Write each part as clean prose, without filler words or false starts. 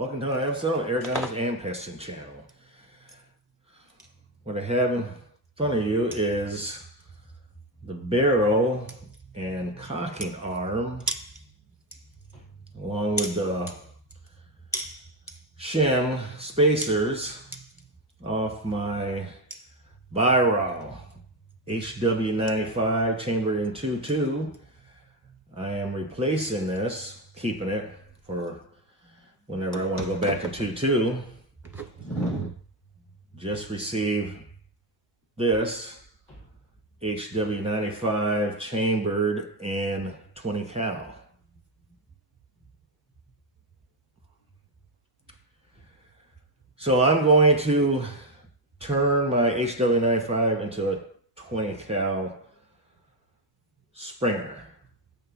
Welcome to another episode of Air Guns and Piston Channel. What I have in front of you is the barrel and cocking arm, along with the shim spacers off my Weihrauch HW95 chambered in 2.2. I am replacing this, keeping it for whenever I want to go back to 2.2. Just received this HW95 chambered in 20 cal. So I'm going to turn my HW95 into a 20 cal Springer,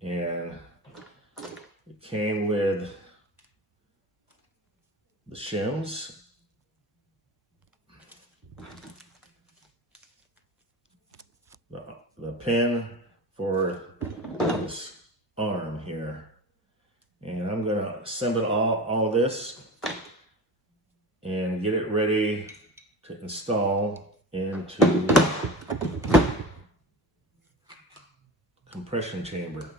and it came with the shims, the pin for this arm here, and I'm gonna assemble all this and get it ready to install into compression chamber.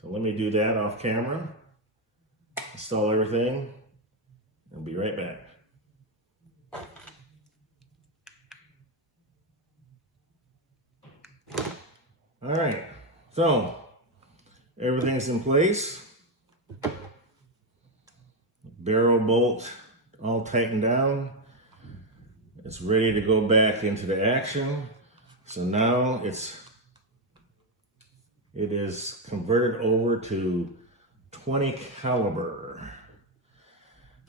So let me do that off camera, install everything, and be right back. All right, so everything's in place. Barrel bolt all tightened down. It's ready to go back into the action. So now it is converted over to 20 caliber.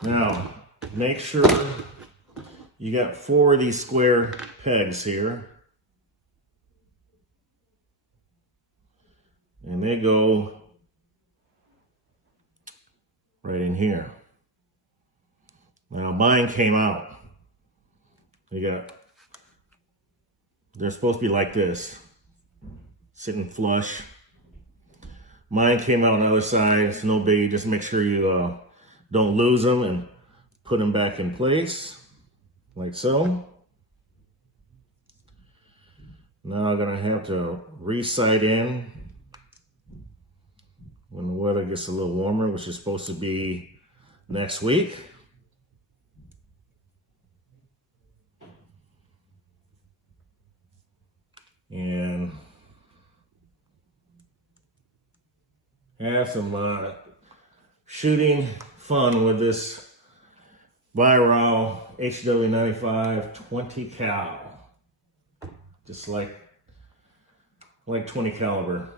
Now, make sure you got 4 of these square pegs here. And they go right in here. Now mine came out. They're supposed to be like this, sitting flush. Mine came out on the other side. It's no biggie. Just make sure you don't lose them and put them back in place, like so. Now I'm gonna have to re-sight in when the weather gets a little warmer, which is supposed to be next week. And have some shooting fun with this Weihrauch HW95 20 cal, just like 20 caliber.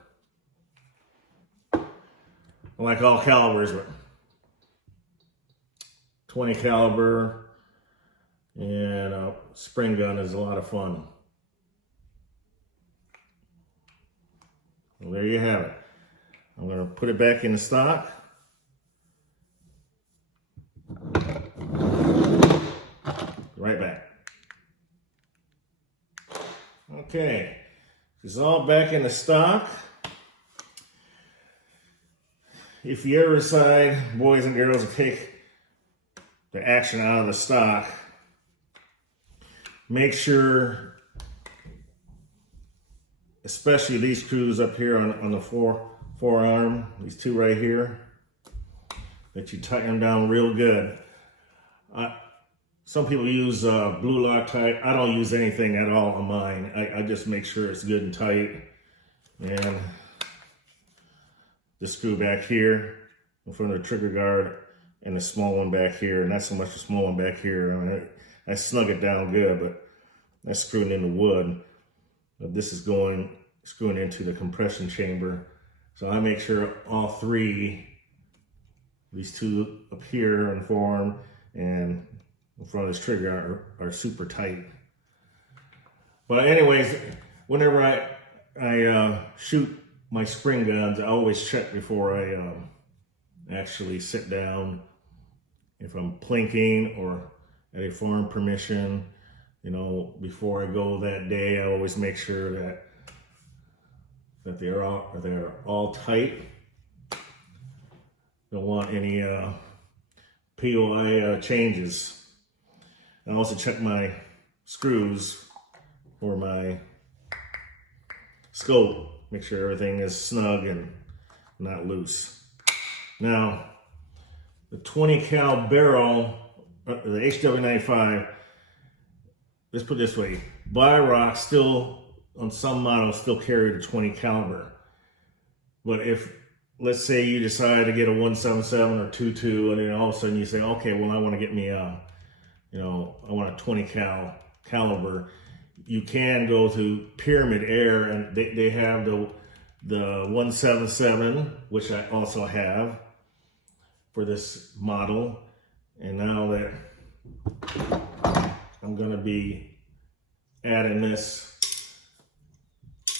I like all calibers, but 20 caliber and a spring gun is a lot of fun. Well, there you have it. I'm going to put it back in the stock. Right back. Okay, it's all back in the stock. If you ever decide, boys and girls, to take the action out of the stock, make sure, especially these screws up here on the forearm, these two right here, that you tighten them down real good. Some people use blue Loctite. I don't use anything at all on mine. I just make sure it's good and tight. And the screw back here in front of the trigger guard, and the small one back here. Not so much the small one back here. I mean, I snug it down good, but that's screwing into wood. But this is screwing into the compression chamber. So I make sure all 3, these 2 up here on the forearm and in front of this trigger are super tight. But anyways, whenever I shoot my spring guns, I always check before I actually sit down. If I'm plinking or at a farm permission, you know, before I go that day, I always make sure that they're all tight Don't want any POI changes. I also check my screws for my scope. Make sure everything is snug and not loose. Now, the 20 cal barrel, the HW95, let's put it this way, Weihrauch still, on some models, still carry the 20 caliber. But if, let's say you decide to get a 177 or 22, and then all of a sudden you say, okay, well, I want to get me a, I want a 20 caliber. You can go to Pyramid Air, and they have the 177, which I also have for this model. And now that I'm going to be adding this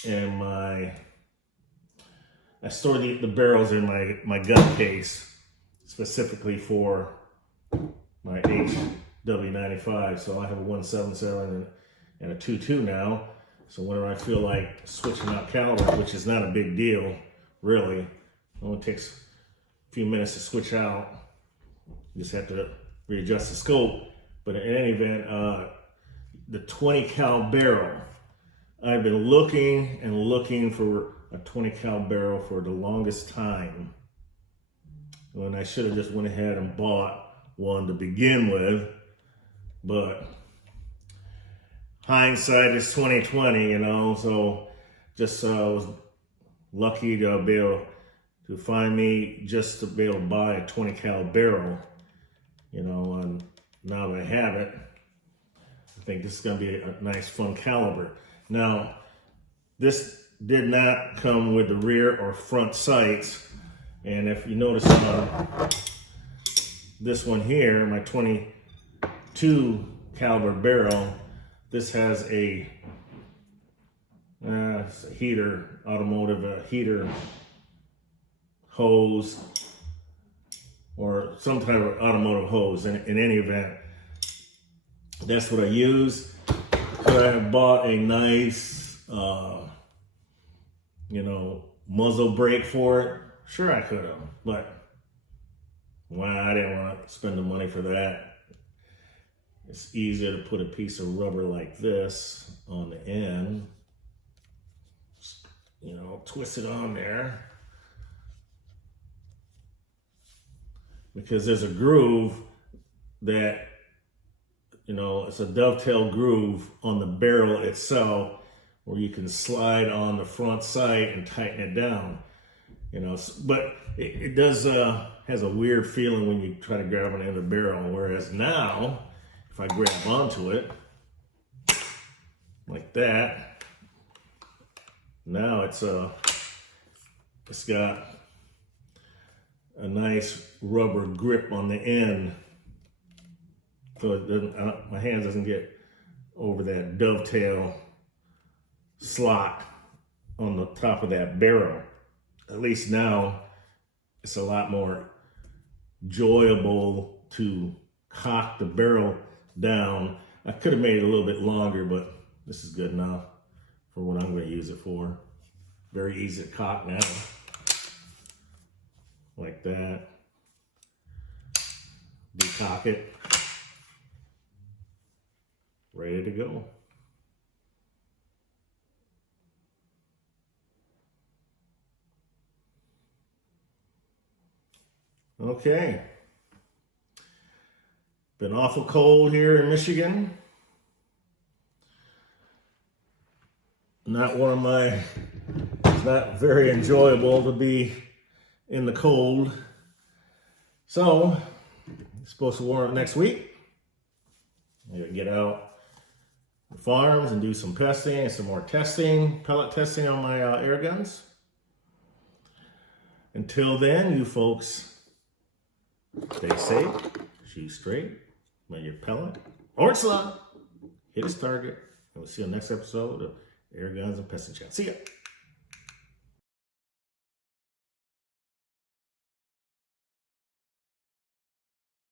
in I store the barrels in my gun case specifically for my HW95. So I have a 177 and a 22 now. So whenever I feel like switching out calibers, which is not a big deal, really, it only takes a few minutes to switch out. You just have to readjust the scope. But in any event, the 20 cal barrel, I've been looking and looking for a 20 cal barrel for the longest time. When I should have just went ahead and bought one to begin with, but hindsight is 2020, so just was lucky to be able to find me just to be able to buy a 20 cal barrel, and now that I have it, I think this is going to be a nice fun caliber. Now, this did not come with the rear or front sights, and if you notice on this one here, my 22 caliber barrel, this has a heater, automotive heater hose, or some type of automotive hose. In any event, that's what I use. Could I have bought a nice, muzzle brake for it? Sure, I could have, but I didn't want to spend the money for that. It's easier to put a piece of rubber like this on the end, twist it on there, because there's a groove that, it's a dovetail groove on the barrel itself where you can slide on the front sight and tighten it down, but it does has a weird feeling when you try to grab it in the barrel, whereas now, if I grab onto it like that, now it's got a nice rubber grip on the end, so it doesn't, my hand doesn't get over that dovetail slot on the top of that barrel. At least now it's a lot more enjoyable to cock the barrel down. I could have made it a little bit longer, but this is good enough for what I'm going to use it for. Very easy to cock now, like that. Decock it, ready to go. Okay. Been awful cold here in Michigan. It's not very enjoyable to be in the cold. So, it's supposed to warm up next week. I'm gonna get out the farms and do some testing and some more testing, pellet testing on my air guns. Until then, you folks, stay safe, shoot straight, may your pellet or slug hit its target, and we'll see you on the next episode of Air Guns and Pest and Chat. See ya.